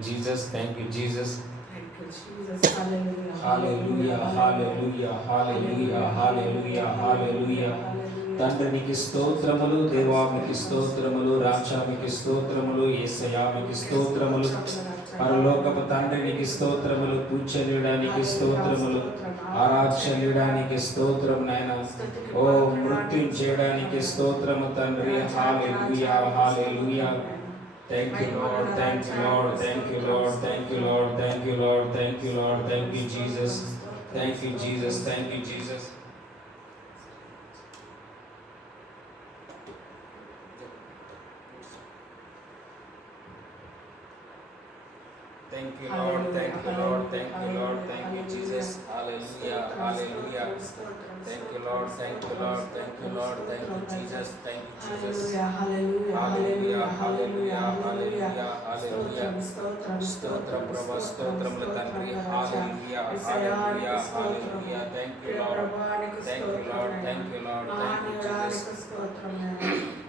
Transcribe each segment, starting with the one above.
Jesus, thank you, Jesus. Thank you, Jesus. Hallelujah. Hallelujah, hallelujah, hallelujah, hallelujah, hallelujah. తండ్రి నీకు స్తోత్రములు, దేవా మీకు స్తోత్రములు, రాజా మీకు స్తోత్రములు, యేసయ్యా మీకు స్తోత్రములు. పరలోకపు తండ్రి నీకు స్తోత్రములు, పూజనీయడానికి స్తోత్రములు, ఆరాధనీయడానికి స్తోత్రం నాయన. ఓ మృత్యుం చేయడానికి స్తోత్రము తండ్రి. హల్లెలూయా, హల్లెలూయా. Thank you, Lord. Thank you, Lord. Thank you, Lord. Thank you, Lord. Thank you, Lord. Thank you, Lord. Thank you, Jesus. Thank you, Jesus. Thank you, Jesus. Thank you, Lord. Thank you, Lord. Thank you, Lord. Thank you, Jesus. Hallelujah. Hallelujah. Thank you, Lord. Thank you, Lord. Thank you, Lord. Thank you, Jesus. Thank you, Jesus. Hallelujah. Hallelujah. Hallelujah. Hallelujah. Hallelujah. Stotram Prabha, Stotram Latandri. Hallelujah. Hallelujah. Hallelujah. Thank you, Lord. Thank you, Lord. Thank you, Lord. Thank you, Jesus.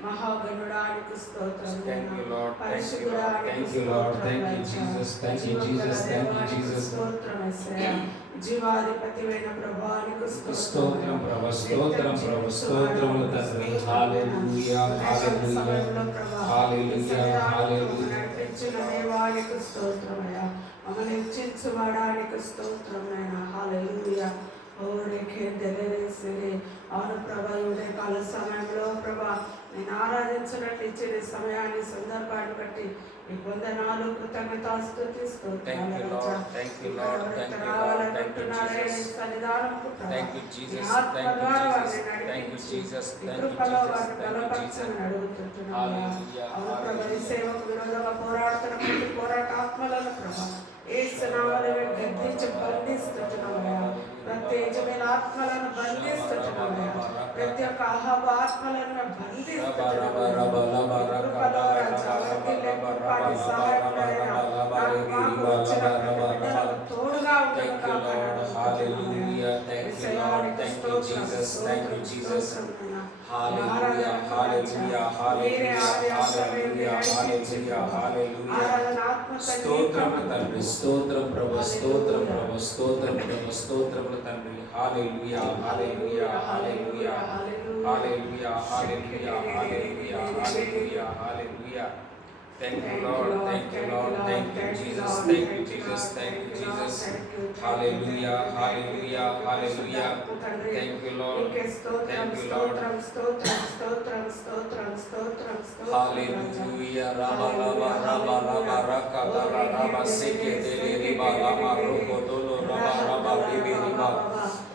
మహాగణుడానికి స్తోత్రం. Thank you, Lord. Thank you, Lord. Thank you, Lord. Thank you, Jesus. Thank you, Jesus. Thank you, Jesus. స్తోత్రం యేసయ్యా. జీవాధిపతివైన ప్రభువానికి స్తోత్రం ప్రభు, స్తోత్రం ప్రభు, స్తోత్రములు తండ్రి. హల్లెలూయా, హల్లెలూయా, హల్లెలూయా, హల్లెలూయా. నడిపించిన దేవానికి స్తోత్రమయ్యా. మమ్మల్ని హెచ్చించువాడానికి స్తోత్రమైన హల్లెలూయా. అవును ప్రభా, ఉదయ కాల సమయంలో ప్రభా నేను ఆరాధించినట్టు ఇచ్చిన సమయాన్ని సందర్భాన్ని బట్టి ఈ వందనాలు, కృతజ్ఞతాస్తుతి సేవకు విరోధంగా పోరాడుతున్న ప్రతి పోరాటాత్మలను ప్రభా ఏసునామములో గద్దించి బంధిస్తున్నామయ్యా. ప్రతి యజమైన ఆత్మలను బంధిస్తున్నామయ్యా. ప్రతి ఒక్క అహబ ఆత్మలను బంధిస్తున్నామయ్యా. తోడుగా స్తోత్రము తండ్రి, స్తోత్రం ప్రభు, స్తోత్రం ప్రభు, స్తోత్రం ప్రభు, స్తోత్రములు తండ్రి. హల్లెలూయా, హల్లెలూయా, హల్లెలూయా, హల్లెలూయా, హల్లెలూయా, హల్లెలూయా, హల్లెలూయా, హల్లెలూయా. Thank you, Lord. Thank you, Lord. Thank you, Jesus. Thank you, Jesus. Thank you, Jesus. Hallelujah, hallelujah, hallelujah. Thank you, Lord. Thank you, Lord. Hallelujah. Raba raba raba raba rakata raba seke dele riba rama robo dolo raba raba ribe riba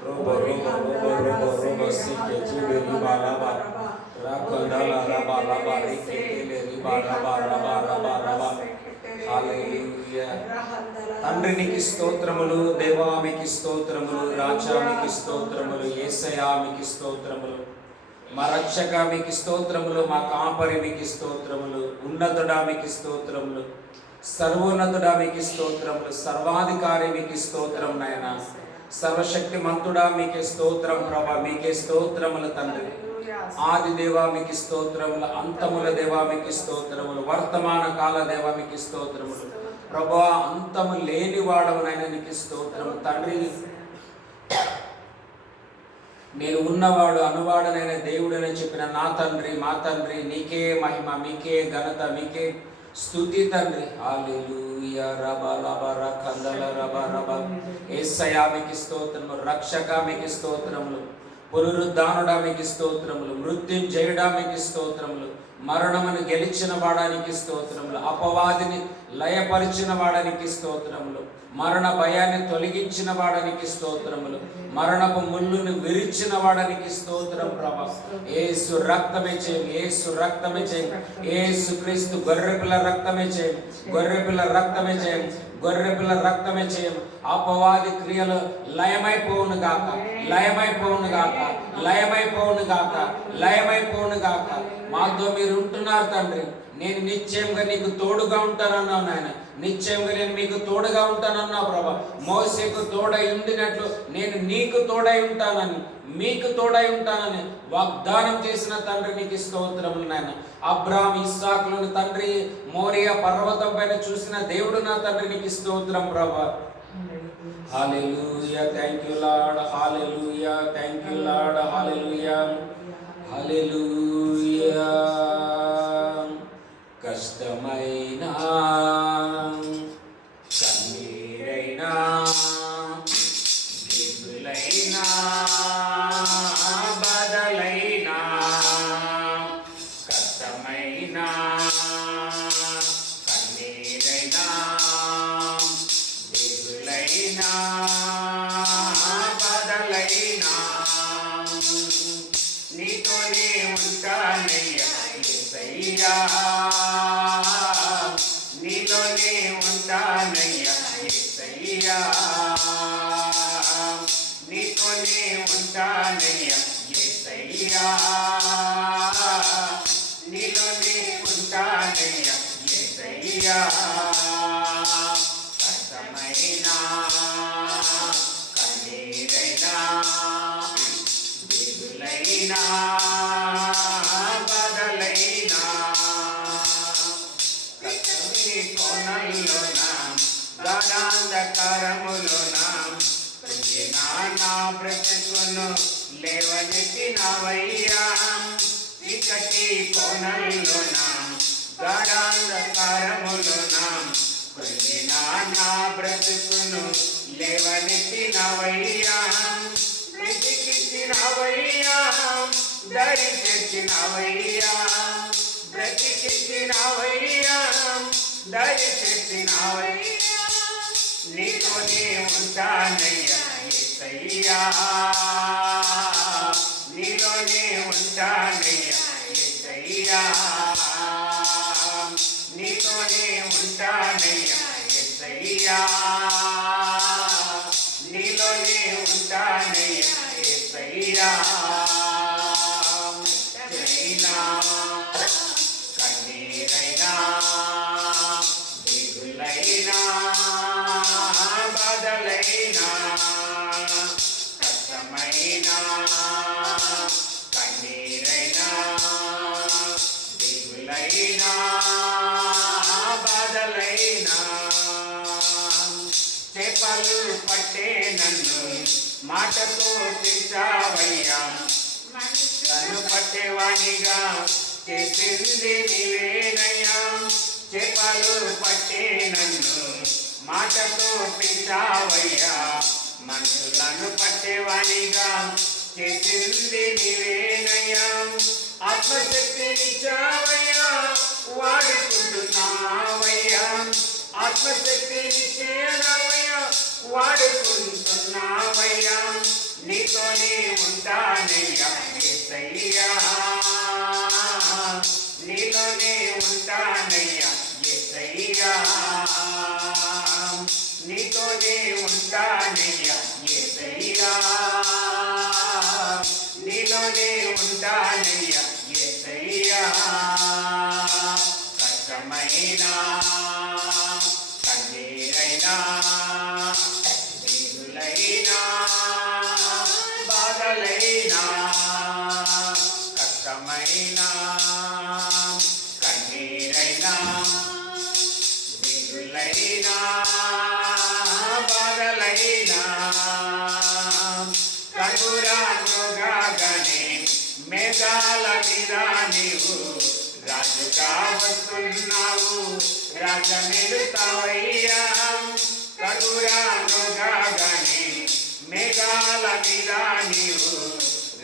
robo robo robo robo robo seke jibe riba raba rakadala raba raba reke dele riba raba raba raba raba. Hallelujah. తండ్రి నీకు స్తోత్రములు, దేవా మీకు స్తోత్రములు, రాజా మీకు స్తోత్రములు, యేసయ్యా మీకు స్తోత్రములు, మా రక్షక మీకు స్తోత్రములు, మా కాపరి మీకు స్తోత్రములు, ఉన్నతుడా మీకు స్తోత్రములు, సర్వోన్నతుడా మీకు స్తోత్రములు, సర్వాధికారి మీకు స్తోత్రం నాయన, సర్వశక్తి మంతుడా మీకే స్తోత్రం ప్రభా, మీకే స్తోత్రములు తండ్రి. ఆది దేవా మీకు స్తోత్రములు, అంతముల దేవా మీకు స్తోత్రములు, వర్తమాన కాల దేవా మీకు స్తోత్రములు ప్రభా, అంతము లేని వాడవునైనా నీకు స్తోత్రము తండ్రి. నేను ఉన్నవాడు అనువాడనైన దేవుడని చెప్పిన నా తండ్రి, మా తండ్రి, నీకే మహిమ, మీకే ఘనత, మీకే స్తుతి తండ్రి. హల్లెలూయా. రబా లబా రకందల రబా రబా. యేసయ్యా మీకు స్తోత్రములు, రక్షక మీకు స్తోత్రములు, పునరుద్ధానుడా మీకు స్తోత్రములు, మృత్యుంజయుడా మీకు స్తోత్రములు, మరణమును గెలిచిన వాడానికి స్తోత్రములు, అపవాదిని లయపరిచిన వాడానికి స్తోత్రములు, మరణ భయాన్ని తొలగించిన వాడానికి స్తోత్రములు, మరణపు ముళ్ళును విరిచిన వాడానికి స్తోత్రం ప్రభా. యేసు రక్తమే చేయం, యేసు రక్తమే చేయం, యేసు క్రీస్తు గొర్రెపిల్ల రక్తమే చేయం, గొర్రెపిల్ల రక్తమే చేయం, గొర్రెపిల్ల రక్తమే చేయం. అపవాది క్రియలు లయమైపోవును గాక, లయమైపోవును గాక, లయమైపోవును గాక, లయమైపోవును గాక. మాతో మీరు ఉంటున్నారు తండ్రి, నేను నిశ్చయంగా నీకు తోడుగా ఉంటానన్నావు నాయన. నిశ్చయంగా నేను మీకు తోడుగా ఉంటానన్నావు ప్రభా. మోసేకు తోడై ఉండినట్లు నేను నీకు తోడై ఉంటానని, మీకు తోడై ఉంటానని వాగ్దానం చేసిన తండ్రి నీకు స్తోత్రములు నాయన. అబ్రాహాం ఇస్సాకులను తండ్రి మోరియా పర్వతం పైన చూసిన దేవుడు నా తండ్రి నీకు స్తోత్రం ప్రభా. Hallelujah, thank you lord. Hallelujah, thank you lord. Hallelujah, hallelujah. కష్టమైనా కన్నీరైనా దిగులైనా బాధలైనా, కష్టమైనా కన్నీరైనా దిగులైనా బాధలైనా, నీతోనే ఉంటానయ్యా యేసయ్యా, నీలోనే ఉంటానయ్యా యేసయ్యా, నీతోనే ఉంటానయ్యా యేసయ్యా, నీలోనే ఉంటానయ్యా యేసయ్యా. కష్టమైనా కన్నీరైనా దిగులైనా బాధలైనా, కష్టమి కోణంలోన గాఢాంధకారములోన కృంగిన నా బ్రతుకును లేవనెత్తినవయ్యా. చీకటి కోణంలోన గాఢాంధకారములోన కృంగిన నా బ్రతుకును లేవనెత్తినవయ్యా. బ్రతికించినవయ్యా, దరి తెచ్చినవయ్యా, బ్రతికించినవయ్యా, దరి తెచ్చినవయ్యా, నీతోనే ఉంటానయ్యా యేసయ్యా, నీలోనే ఉంటానయ్యా యేసయ్యా, నీతోనే ఉంటానయ్యా యేసయ్యా, నీలోనే ఉంటానయ్యా యేసయ్యా. కష్టమైనా కన్నీరైనా దిగులైనా బాధలైనా, కష్టమైనా కన్నీరైనా దిగులైనా బాధలైనా, చేపలు పట్టే నన్ను మాటతో పిలిచావయ్యా, నన్ను పట్టేవాడిగా చేసింది నీవేనయ్యా. చేపలు పట్టే నన్ను మాటతో పిలిచావయ్యా, మనుషులను పట్టేవాడిగా చేసింది నీవేనయ్యా. ఆత్మశక్తినిచ్చావయ్యా, వాడుకుంటున్నావయ్యా, ఆత్మశక్తినిచ్చేనవయ్యా, వాడుకుంటున్నావయ్యా. నీతోనే ఉంటానయ్యా యేసయ్యా, నీలోనే ఉంటానయ్యా యేసయ్యా, నీతోనే ఉంటానయ్యా యేసయ్యా, నీలోనే ఉంటానయ్యా యేసయ్యా. కష్టమైనా కన్నీరైనా దిగులైనా బాధలైనా, కష్టమైనా కన్నీరైనా దిగులైనా బాధలైనా, కనురానుగానే మేఘాల మీద నీవు రాజుగా వస్తున్నావు, రాజమెలుతావయ్యా. కనురానుగానే మేఘాల మీద నీవు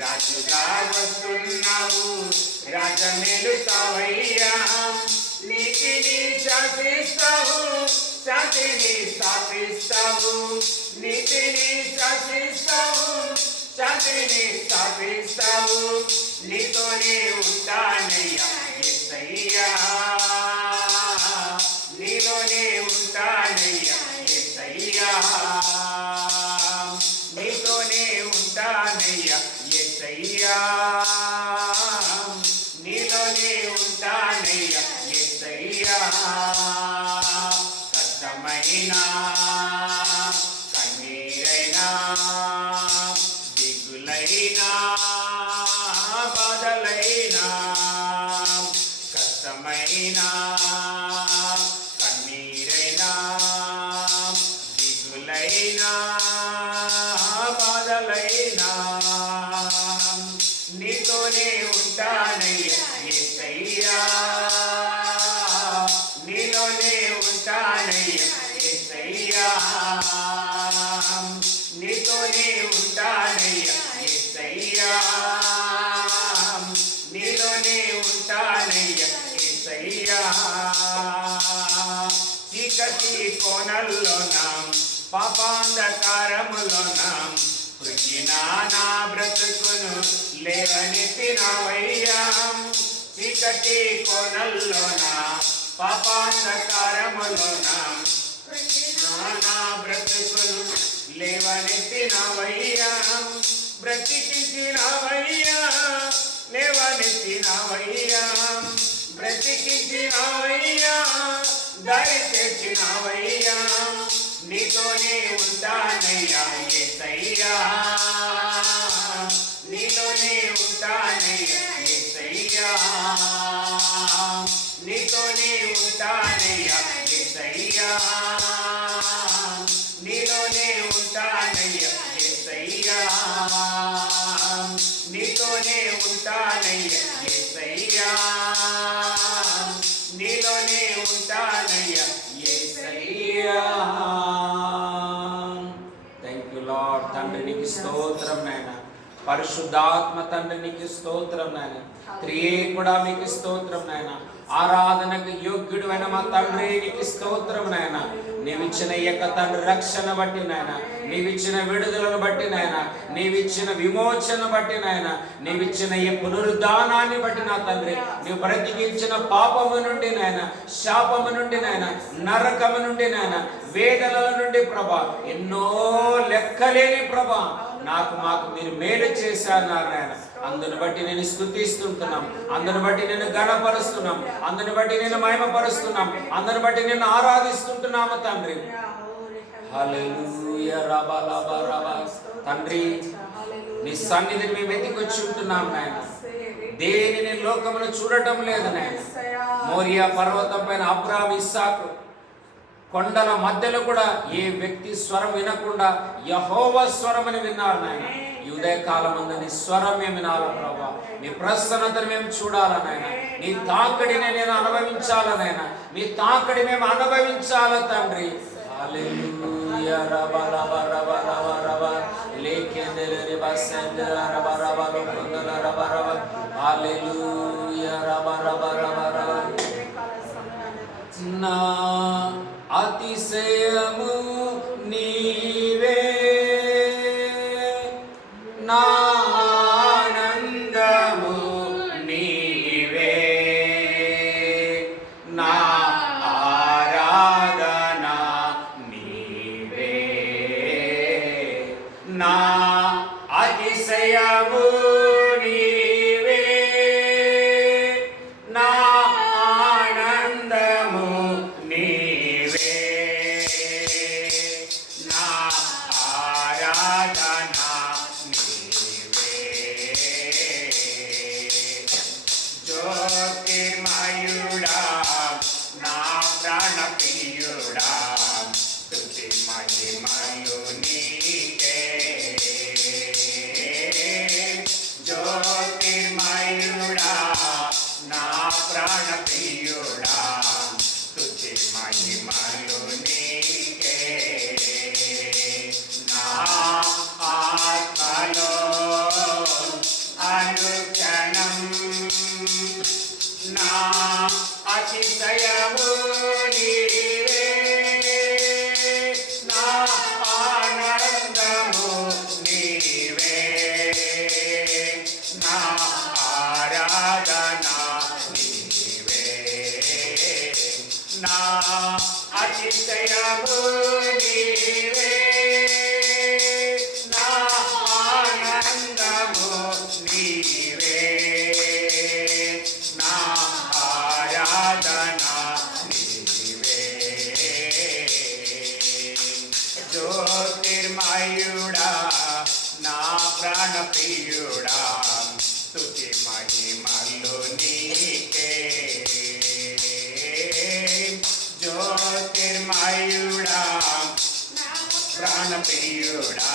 రాజుగా వస్తున్నావు, రాజమెలుతావయ్యా. నీతిని శాసిస్తావు, శాంతిని స్థాపిస్తావు, నీతిని శాసిస్తావు, శాంతిని స్థాపిస్తావు. నీతోనే ఉంటానయ్యా యేసయ్యా, నీలోనే ఉంటానయ్యా యేసయ్యా, నీతోనే ఉంటానయ్యా యేసయ్యా, నీలోనే ఉంటానయ్యా యేసయ్యా. కష్టమైనా కన్నీరైనా దిగులైనా బాధలైనా కష్టమైనా కన్నీరైనా దిగులైనా బాధలైనా నీతోనే ఉంటానయ్యా యేసయ్యా, నీలోనే ఉంటానయ్యా యేసయ్యా, నీతోనే ఉంటానయ్యా యేసయ్యా, నీలోనే ఉంటానయ్యా యేసయ్యా. చీకటి కోణల్లోన పాపాంధకారములోన కృష్ణా నా బ్రతుకును లేవనెత్తినవయ్యా. చీకటి కోణల్లోన పాపాంధకారములోన నా బ్రతుకును లేవనెత్తినవయ్యా. బ్రతికించినవయ్యా, లేవనెత్తినవయ్యా, బ్రతికించినవయ్యా, దరి తెచ్చినవయ్యా. నీతోనే ఉంటానయ్యా యేసయ్యా, నీలోనే ఉంటానయ్యా యేసయ్యా, నీతోనే ఉంటానయ్యా యేసయ్యా, నీలోనే ఉంటానయ్యా యేసయ్యా, నీతోనే ఉంటానయ్యా యేసయ్యా, నీలోనే ఉంటానయ్యా యేసయ్యా. Thank you lord. తండ్రి నీకు స్తోత్రం నాయన, పరిశుద్ధాత్మ తండ్రి నీకు స్తోత్రం నాయన, త్రియేకుడా మీకు స్తోత్రం నాయన, ఆరాధనకు యోగ్యుడైన మా తండ్రి నీకు స్తోత్రం నాయన. నీవిచ్చిన యొక్క తండ్రి రక్షణ బట్టి నాయన, నీవిచ్చిన విడుదలను బట్టి నాయన, నీవిచ్చిన విమోచన బట్టి నాయన, నీవిచ్చిన ఈ పునరుద్ధానాన్ని బట్టి నా తండ్రి, నీవు బ్రతికించిన పాపము నుండి నాయన, శాపము నుండి నాయన, నరకము నుండి నాయన, వేదనల నుండి ప్రభా, ఎన్నో లెక్కలేని ప్రభా మాకు మీరు మేలు చేశారు నారాయణ. అందుని బట్టి నేను స్తుతిస్తుంటున్నాం, అందుని బట్టి నేను ఘనపరుస్తున్నాం, అందుని బట్టి నేను మహిమపరుస్తున్నాం, అందుని బట్టి నేను ఆరాధిస్తుంటున్నాము తండ్రి. హల్లెలూయా. రబా లబా రబా. తండ్రి నీ సన్నిధిని మేము వెతికొచ్చి ఉంటున్నాం నాయన. దేనిని లోకమును చూడటం లేదు నాయన. మోరియా పర్వతం పైన అబ్రాహాము, ఇస్సాకు కొండల మధ్యలో కూడా ఏ వ్యక్తి స్వరం వినకుండా యెహోవా స్వరం అని విన్నారు నాయన. ఈ ఉదయకాలమందు నీ స్వరం మేము వినాలా ప్రభా, నీ ప్రసన్నతను మేము చూడాలా నాయన, నీ తాకడిని నేను అనుభవించాలనైనా, నీ తాకడి మేము అనుభవించాల తండ్రి. హల్లెలూయా. రబా రబా రబా రబా రబా లేకెందెలరి బసెందర రబా రబా లోకందల రబా రబా. హల్లెలూయా. రబా రబా రబా రబా. నా అతిశయము నీవే, నా ఆనందము నీవే, నా ఆరాధన నీవే, నా అతిశయము నీవే, నా ఆనందము నీవే, నా ఆరాధన నీవే. జ్యోతిర్మయుడా నా ప్రాణప్రియుడా, స్తుతి మహిమలు నీకే. జ్యోతిర్మయుడా నా ప్రాణప్రియుడా, స్తుతి మహిమలు నీకే. నా ఆత్మలో అనుక్షణం నా అతిశయము నీవే, నా ఆనందము నీవే, నా ఆరాధన నీవే, నా అతిశయము నీవే, నా ఆనందము నీవే, నా ఆరాధన నీవే. జ్యోతిర్మయుడా నా ప్రాణప్రియుడా స్తుతి మహిమలు నీకే జ్యోతిర్మయుడా ప్రాణప్రియుడా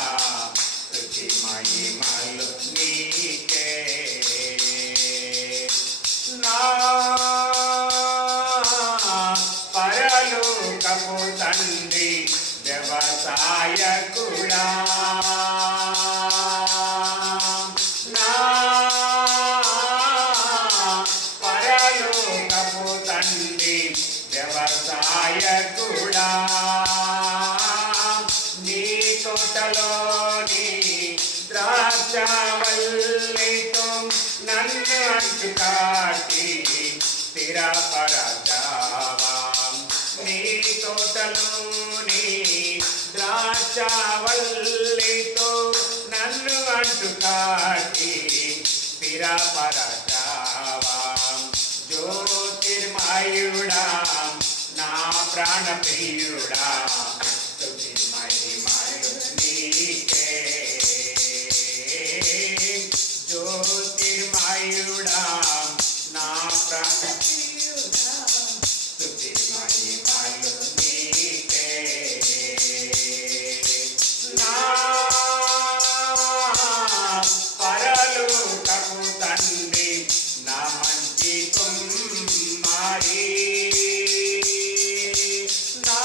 స్తుతి మహిమలు నీకే నా పరలోకపు తండ్రి వ్యవసాయకుడా నా పరలోకపు తండ్రి వ్యవసాయకుడా నీ తోటలోని ద్రాక్షవల్లితో నన్ను అంటుకాటి స్థిరపరచావా నీ తోటలోని ద్రాక్షవల్లితో నన్ను అంటుకాటి స్థిరపరచావా జ్యోతిర్మయుడా నా ప్రాణప్రియుడా స్తుతి మహిమలు నీకే జ్యోతిర్మయుడా నా ప్రాణప్రియుడా స్తుతి మహిమలు నీకే నా పరలోకపు తండ్రి నా మంచి కుమారి నా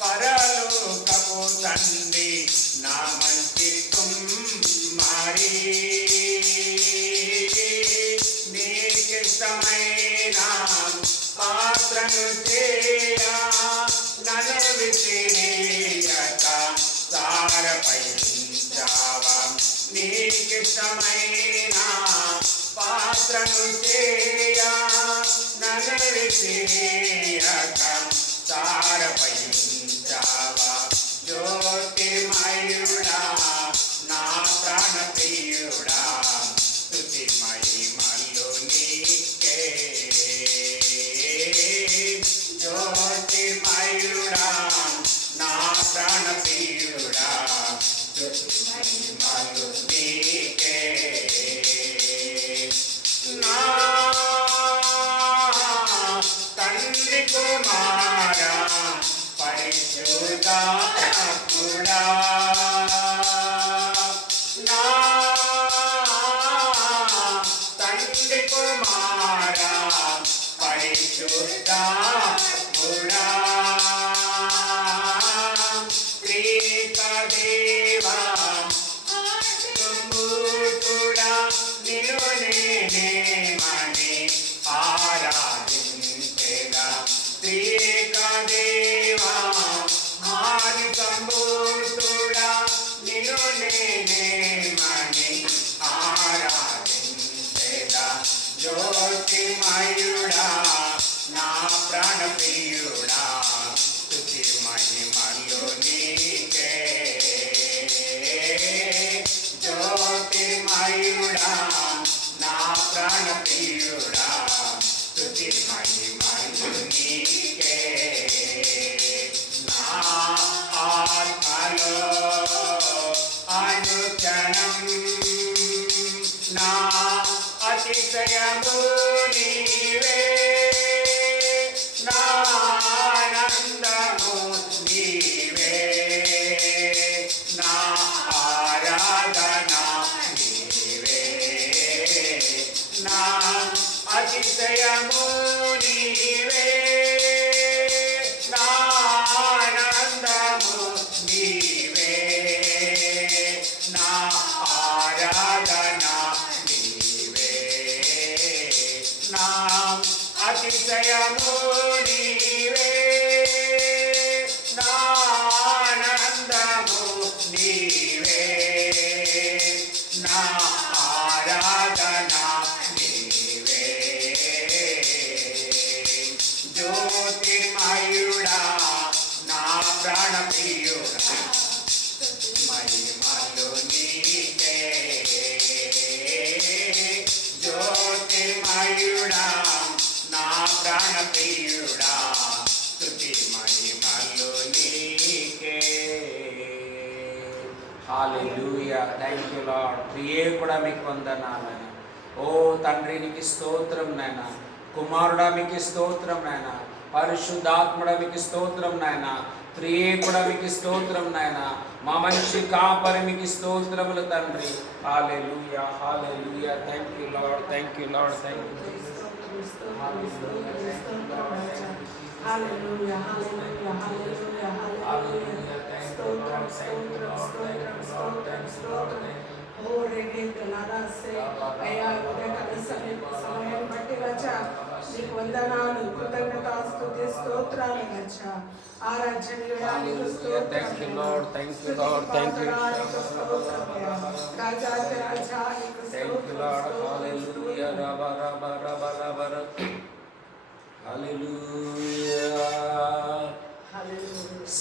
పరలోకపు తండ్రి నా మంచి కుమారి నీకిష్టమైన పాత్రను చేయ నన్ను విసిరియక సారపయించావా నీకిష్టమైన పాత్రను చేయ నన్ను విసిరియక సారపయించావా జ్యోతిర్మయుడా నా ప్రాణప్రియుడా స్తుతి మహిమలు నీకే జ్యోతిర్మయుడా నా ప్రాణప్రియుడా స్తుతి మహిమలు నీకే నా తండ్రి కుమారా పరిశుద్ధాత్ముడా నా తండ్రి కుమారా పరిశుద్ధాత్ముడా త్రికదేవా మూర్తుడా నిన్ను నేనేమని ఆరాధించెదా త్రికదేవా మూర్తుడా నిన్ను నేనేమని ఆరాధించెదా జ్యోతిర్మయుడా నా ప్రాణప్రియుడా స్తుతి మహిమలు నీకే జ్యోతిర్మయుడా నా ప్రాణప్రియుడా స్తుతి మహిమలు నీకే నా ఆత్మలో అనుక్షణం నా అతిశయము నీవే నా ఆనందము నీవే నా ఆరాధన నీవే నా అతిశయము నీవే నా ఆనందము నీవే నా ఆరాధన నీవే నా అతిశయము నీవే నా ఆనందము నీవే నా ఆరాధన నీవే జ్యోతిర్మయుడా నా ప్రాణప్రియుడా మహిమలు నీకే జ్యోతిర్మయుడా నా ప్రాణప్రియుడా హల్లెలూయా. Thank you lord. ప్రియే కూడా మీకు వందనాలు. ఓ తండ్రి నీకు స్తోత్రం నాయన. కుమారుడా మీకు స్తోత్రం నాయన. పరిశుద్ధాత్ముడా మీకు స్తోత్రం నాయన. ప్రియే కూడా మీకు స్తోత్రం నాయన. మా మంచి కాపరి మీకు స్తోత్రములు తండ్రి. హల్లెలూయా హల్లెలూయా. Thank you lord. Thank you lord. Thank you. హల్లెలూయా హల్లెలూయా హల్లెలూయా హల్లెలూయా. స్తోత్రం స్తోత్రం స్తోత్రం స్తోత్రం స్తోత్రం. ఓ రేగే గలాదాసే అయ్యా ఉదయకాల సమయం బట్టి వచ్చా నీకు వందనాలు కృతజ్ఞతాస్తుతి స్తోత్రాలు వచ్చా. ఆరాధ్యనీయుడా నీకు స్తోత్రం. Thank you lord. Thank you lord. Thank you. రాజాది రాజా నీకు థ్యాంక్ యూ లార్డ్. హల్లెలూయా. రబ రబ రబ రబ రబ. హల్లెలూయా.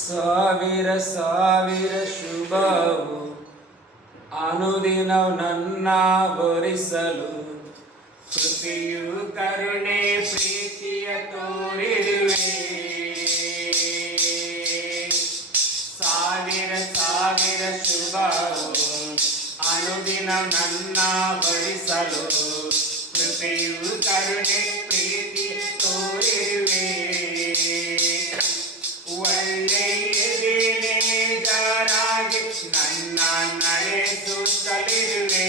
ಸಾವಿರ ಸಾವಿರ ಶುಭವು ಅನುದಿನವು ನನ್ನ ಬರಿಸಲು ಕೃಪೆಯು ಕರುಣೆ ಪ್ರೀತಿಯ ತೋರಿರುವೆ. ಸಾವಿರ ಸಾವಿರ ಶುಭವು ಅನುದಿನವು ನನ್ನ ಬರಿಸಲು ಕೃಪೆಯು ಕರುಣೆ ಪ್ರೀತಿ ತೋರಿರುವೆ. ಒಳ್ಳೆಯ ದಿನೇಜರಾಗಿ ನನ್ನ ನಡೆಸುತ್ತಲಿರುವೆ.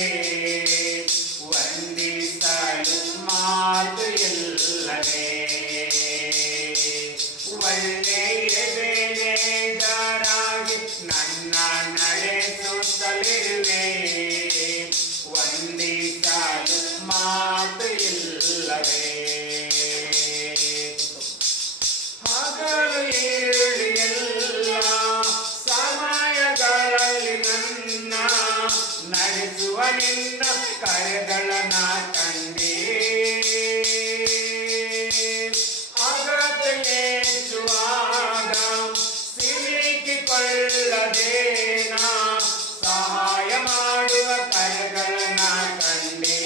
ವಂದಿಸಲು ಮಾತು ಇಲ್ಲವೇ. ಒಳ್ಳೆಯ ದಿನೇಜರಾಗಿ ನನ್ನ ನಡೆಸುತ್ತಲಿರುವೆ. ವಂದಿಸಲು ಮಾತು ಇಲ್ಲವೇ. ಹಗಲು ಈರುಳು ಎಲ್ಲ ಸಮಯಗಳಲ್ಲಿ ನನ್ನ ನಡೆಸುವ ನಿನ್ನ ಕಾರ್ಯಗಳನ್ನ ಕಂಡೆ. ಅಗತ್ಯ ಹೆಚ್ಚುವಾಗ ಸಿಲುಕಿಕೊಳ್ಳದೇನ ಸಹಾಯ ಮಾಡುವ ಕಾರ್ಯಗಳನ್ನ ಕಂಡೆ.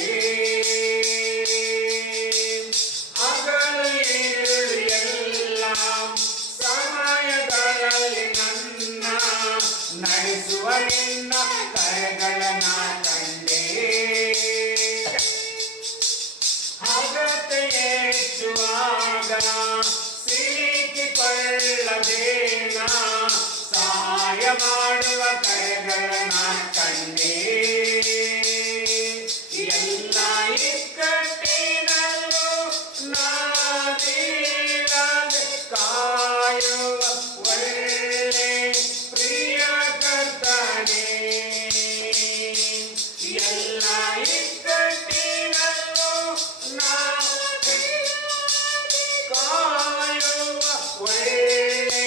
ಹಗಲು ಈರುಳು ಎಲ್ಲ ಸಮಯಗಳಲ್ಲಿ ನನ್ನ ನಡೆಸುವ ನಿನ್ನ ಕಾರ್ಯಗಳನ್ನ ಕಂಡೆ. ಅಗತ್ಯ ಹೆಚ್ಚುವಾಗ ಸಿಲುಕಿಕೊಳ್ಳದೇನ ಸಹಾಯ ಮಾಡುವ ಕಾರ್ಯಗಳನ್ನ ಕಂಡೆ. ಎಲ್ಲ ಇಕ್ಕಟ್ಟಿನಲ್ಲೂ ನಾದೀರಾದೆ ಕಾಯುವ ಒಳ್ಳೆ ಪ್ರಿಯ ಕರ್ತನೇ. ಎಲ್ಲ ಇಕ್ಕಟ್ಟಿನಲ್ಲೂ ಕಾಯುವ ಒಳ್ಳೆ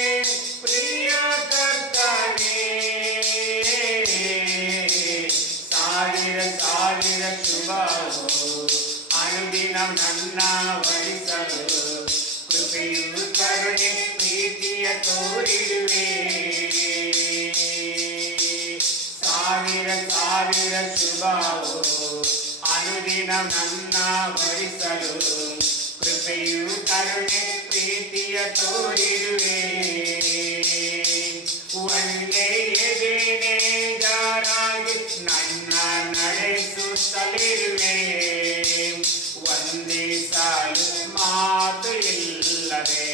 ಪ್ರಿಯ ಕರ್ತನೇ. ಸಾವಿರ ಸಾವಿರ ಶುಭವು ಅನುದಿನ ನನ್ನ ವರಿಸಲು ಕೃಪೆಯು ಕರುಣೆ ಪ್ರೀತಿಯ ತೋರಿರುವೆ. ಸಾವಿರ ಸಾವಿರ ಶುಭವು ಅನುದಿನ ನನ್ನ ವರಿಸಲು ಕೃಪೆಯು ಕರುಣೆ ಪ್ರೀತಿಯ ತೋರಿರುವೆ. ಒಳ್ಳೆಯ ದಿನೇಜರಾಗಿ ನನ್ನ ನಡೆಸುತ್ತಲಿರುವೆ. ವಂದಿಸಲು ಮಾತು ಇಲ್ಲವೇ.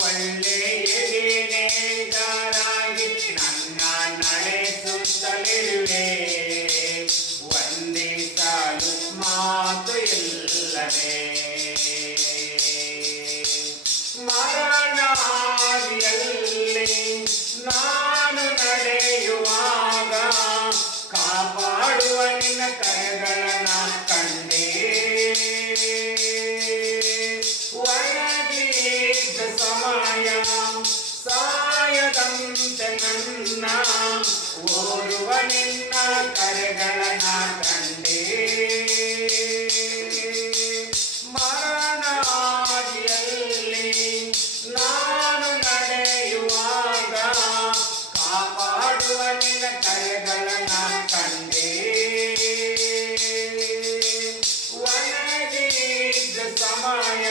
ಒಳ್ಳೆಯ ದಿನೇಜರಾಗಿ ನನ್ನ ನಡೆಸುತ್ತಲಿರುವೆ. ವಂದಿಸಲು ಮಾತು ಇಲ್ಲವೇ. ಮರಣಾದಿಯಲ್ಲಿ ನಾನು ನಡೆಯುವಾಗ ಕಾಪಾಡುವ ನಿನ್ನ ಕರೆಗಳನ್ನ ಕಂಡೆ. ಒಳಗಿದ್ದ ಸಮಯ ಸಾಯದಂತೆ ನನ್ನ ಓಡುವ ನಿನ್ನ ಕರೆಗಳನ್ನ ಕಂಡೆ. ಮರಣಾದಿಯಲ್ಲಿ ನಾನು ನಡೆಯುವಾಗ ಕಾಪಾಡುವ ನಿನ್ನ ಕರೆಗಳನ್ನ ಕಂಡೆ. ಒಣಗಿದ್ದ ಸಮಯ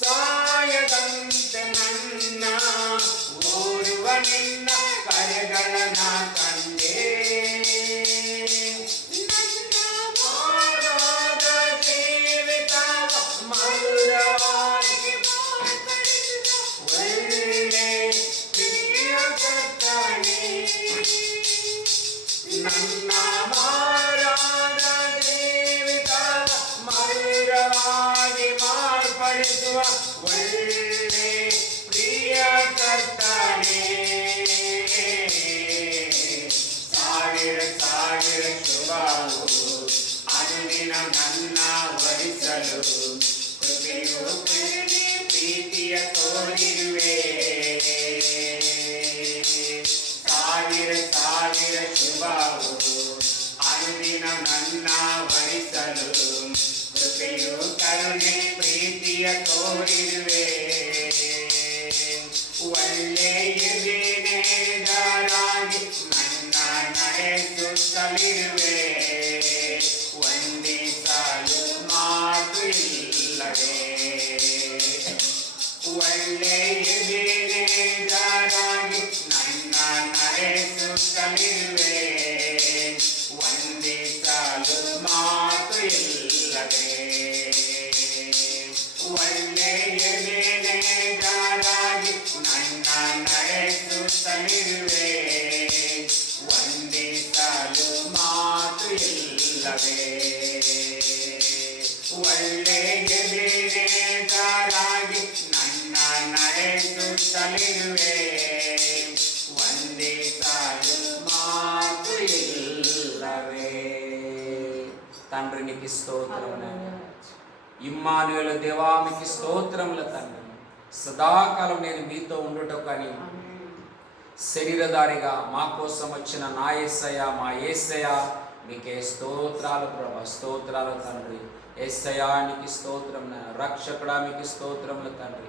ಸಾಯದಂತೆ ನನ್ನ ಓಡುವ ನಿನ್ನ ಕರೆಗಳ దయగల నా తండ్రి నన్నమారాధ జీవిత మధురవాణి ఒళ్ళే ప్రియకర్తని నన్నమారాధ జీవిత మధురవాణి మార్పಡಿಸುವ ಒಳ್ಳೆ ಪ್ರಿಯಕರ್ತನೇ ಸಾವಿರ ಸಾವಿರ ಶುಭವು ಅನುದಿನ ನನ್ನ ವರಿಸಲು ಕೃಪೆಯು ಪ್ರೀತಿಯ ತೋರಿರುವೆ ಸಾವಿರ ಸಾವಿರ ಶುಭವು ಅನುದಿನ ನನ್ನ ವರಿಸಲು ಕೃಪೆಯು ಕರುಣೆ ಪ್ರೀತಿಯ ತೋರಿರುವೆ ಒಳ್ಳೆಯ ದಾರಾಗಿ ನನ್ನ ನಡೆಸುತ್ತಲಿರುವೆ ವಂದಿಸಲು ಮಾತು ಇಲ್ಲವೇ ಒಳ್ಳೆಯ ದಾರಾಗಿ ನನ್ನ ನಡೆಸುತ್ತಲಿರುವೆ ವಂದಿಸಲು ಮಾತು ಇಲ್ಲವೇ ಒಳ್ಳೆಯ ದಾರಾಗಿ ನನ್ನ ನಡೆಸುತ್ತಲಿರುವೆ ವಂದಿಸಲು ಮಾತು ಇಲ್ಲವೇ ಒಳ್ಳೆಯ ದಾರಾಗಿ ನನ್ನ ನಡೆಸುತ್ತಲಿರುವೆ ವಂದಿಸಲು ಮಾತು ಇಲ್ಲವೇ. తండ్రి నీకు స్తోత్రములు, ఇమ్మానుయేలు దేవా మీకు స్తోత్రములు తండ్రి. సదాకాలం నేను మీతో ఉండుటకు అని శరీరధారిగా మా కోసం వచ్చిన నా యేసయ్య మా యేసయ్య మీకే స్తోత్రాలు ప్రభా, స్తోత్రాలు తండ్రి. యేసయ్య నీకు స్తోత్రం, రక్షకుడా మీకు స్తోత్రములు తండ్రి.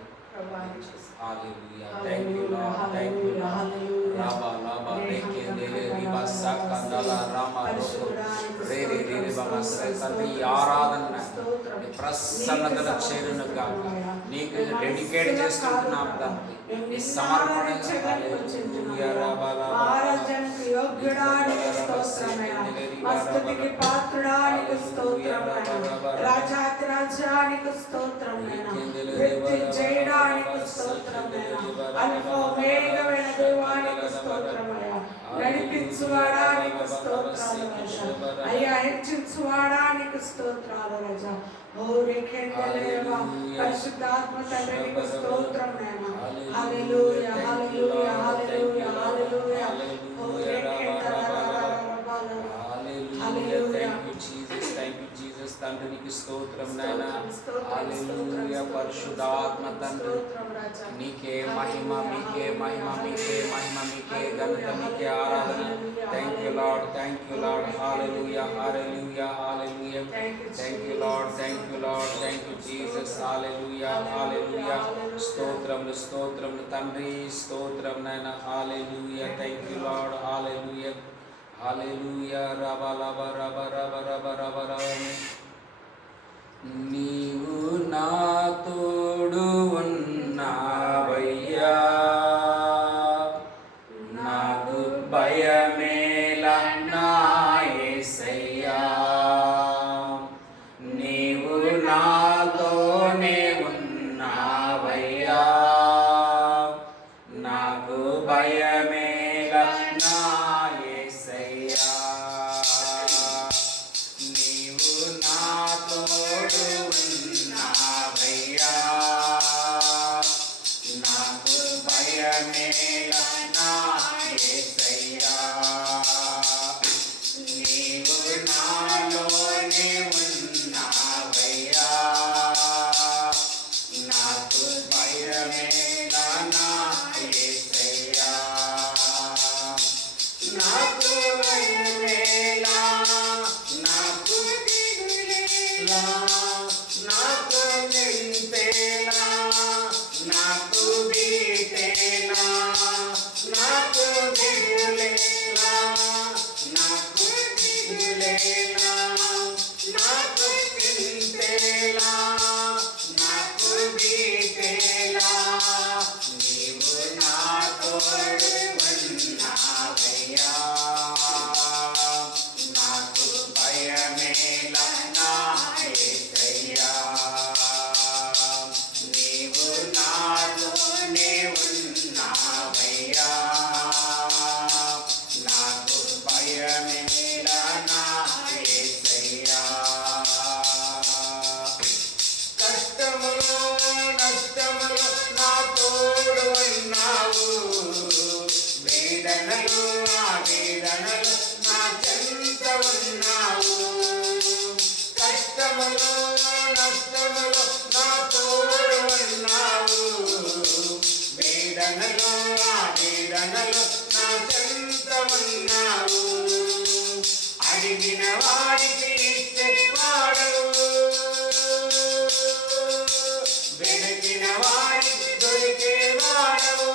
హల్లెలూయా. Thank you lord, thank you lord. రాబా లాబా రేకే దేలే రిబా సకందల రామ రోకో రే రే రే రే బాబా తండ్రి ఈ ఆరాధన నీ ప్రసన్నతలో చేరును గాక నీకు డెడికేట్ చేసుకుంటున్నాం తండ్రి. నీ సమర్పణ హల్లెలూయా. రాబా లాబా ఆరాధనకు యోగ్యుడానికి స్తోత్రమయ్యా, స్తుతికి పాత్రుడానికి స్తోత్రమయ్యా, రాజాతి రాజానికి స్తోత్రమయ్యా, మృత్యుంజయుడానికి స్తోత్రమయ్యా, అల్ఫా ఓమేగావైన దేవానికి స్తోత్రమయ్యా, నడిపించువాడానికి స్తోత్రాలు రాజా, అయ్యా హెచ్చించువాడానికి స్తోత్రాలు రాజా. ఓ రేఖెందలేవా పరిశుద్ధాత్మ తండ్రికి స్తోత్రం నాయనా. హల్లెలూయా హల్లెలూయా హల్లెలూయా హల్లెలూయా. ఓ హల్లెలూయా. థాంక్ యూ జీసస్ తండ్రి నీకు స్తోత్రం నాయనా. హల్లెలూయా. పరిశుద్ధాత్మ తండ్రి నీకే మహిమ, మీకే మహిమ, మీకే మహిమ, మీకే ఘనత, మీకే ఆరాధన. Thank you lord, thank you lord. హల్లెలూయా హల్లెలూయా హల్లెలూయా. Thank you lord, thank you lord, thank you Jesus. హల్లెలూయా హల్లెలూయా. స్తోత్రములు స్తోత్రములు తండ్రి, స్తోత్రం నాయనా. హల్లెలూయా. Thank you lord. హల్లెలూయా హల్లెలూయా. రబ రబ రబ రబ రబ రబ రబ. నీవు నా తోడు ఉన్నావయ్యా, నాకు భయమేలా నా యేసయ్యా. నీవు నాతోనే ఉన్నావయ్యా, నాకు భయమేలా నా యేసయ్యా. నీవు నాతోడు ఉన్నావయ్యా, నాకు భయమేలా నా యేసయ్యా. నీవు నాలోనే ఉన్నావయ్యా, నాకు భయమేలా నా యేసయ్యా. నాకు భయమేలా, నాకు దిగులేలా, నాకు నింపేలా, నాకు బీటేలా, నాకు దిగులేలా, నాకు దిగులేలా, నాకు నింపేలా, నాకు బీటేలా. నీవు నా తోడు ఉన్నావయ్యా, వేదనలో ఆవేదనలో నా చెంత ఉన్నావు. అడిగిన వారికి ఇచ్చేవాడవు, వెనకిన వారికి దొరికేవాడవు.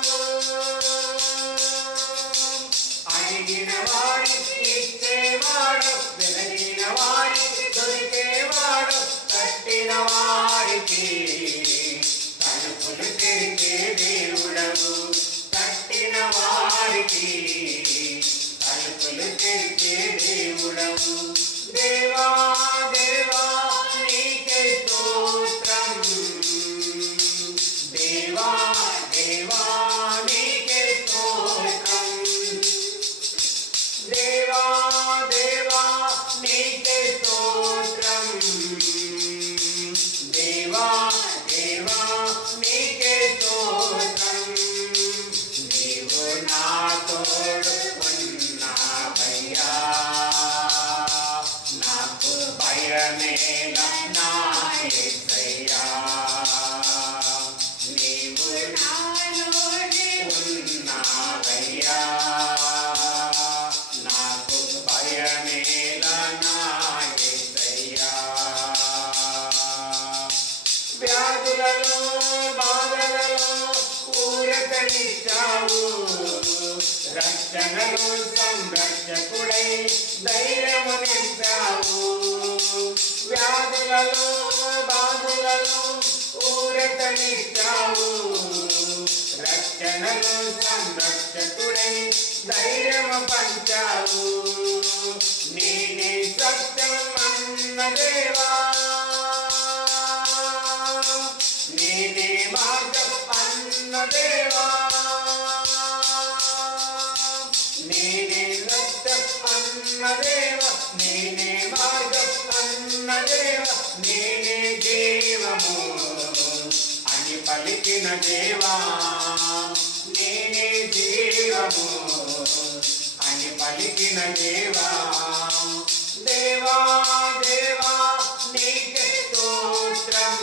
అడిగిన వారికి ఇచ్చేవాడు, వెనకిన వారికి దొరికేవాడు. కట్టిన వారికి తలుపులు తెరిచే దేవుడవు, కట్టిన వారికి తలుపులు తెరిచే దేవుడవు. దేవా దేవా నీకే స్తోత్రం, దేవా దేవా నీకే స్తోత్రం, దేవా దేవా నీకే స్తోత్రం, దేవా దేవా నీకే స్తోత్రం. నీవు నా తోడు ఉన్నావయ్యా, నాకు భయమేలా నా యేసయ్యా. నీవు నాలోనే ఉన్నావయ్యా, నాకు భయమేలా నా యేసయ్యా. వ్యాధులలో బాధలలో ఊరటనిచ్చావు, రక్షణలో సంరక్షకుడై ధైర్యము నింపావు. వ్యాధులలో బాధలలో ఊరటనిచ్చావు, రక్షణలో సంరక్షకుడై ధైర్యము పంచావు. నేనే సత్యం అన్న దేవా, నేనే మార్గం అన్న దేవా, నేనే సత్యం అన్న దేవా, నేనే మార్గం అన్న దేవా, నేనే జీవము అని పలికిన దేవా, నేనే జీవము అని పలికిన దేవా. దేవా దేవా నీకే స్తోత్రం,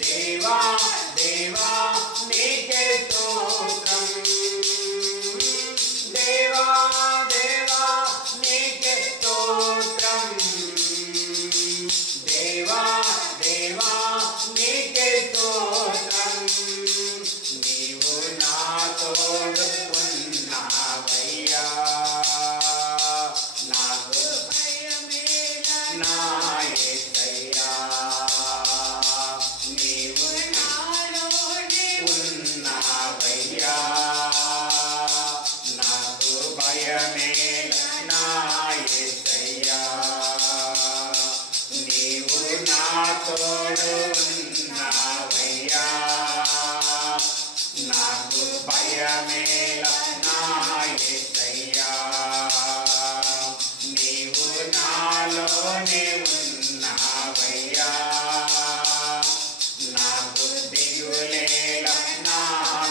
దేవా దేవా నీకే స్తోత్రం, దేవా దేవా నీకే స్తోత్రం, దేవా దేవా నీకే స్తోత్రం. నీవు నా తోడు ఉన్నావయ్యా, నాకు భయమేలా నా యేసయ్యా. నీవు నాలోనే ఉన్నావయ్యా, నాకు భయమేలా నా యేసయ్యా. నీవు నా తోడు ఉన్నావయ్యా, నాకు భయమేలా నా యేసయ్యా. నీవు నాలోనే ఉన్నావయ్యా, నాకు దిగులేలా నా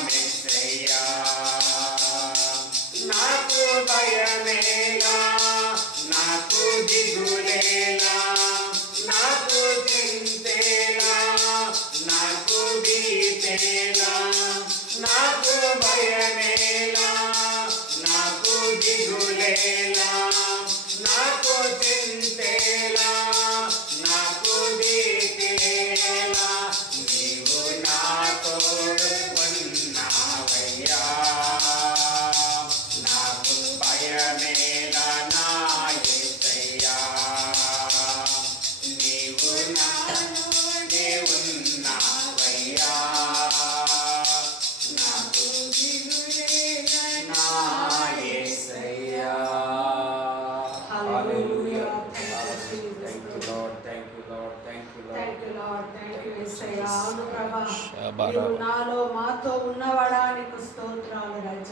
మెస్సయ్యా. నాకు భయమేలా, నాకు దిగులేలా, నాకు చింతేలా, నాకు భీతేలా. నాకు భయమేలా, నాకు దిగులేలా, నాకు చింతేలా, నాకు భీతేలా. నీవు నా తోడు ఉన్నావయ్యా, నాకు భయమేలా నా యేసయ్యా. నీవు నాలోనే ఉన్నావయ్యా, నాకు దిగులేలా నా యేసయ్యా. Hallelujah. Thank you, Lord. Thank you, Lord. Thank you, Lord. Thank you, Lord. Thank you, యేసయ్యా. అవును ప్రభా, Shabbat. నీవు నాలో మాతో ఉన్నవాడా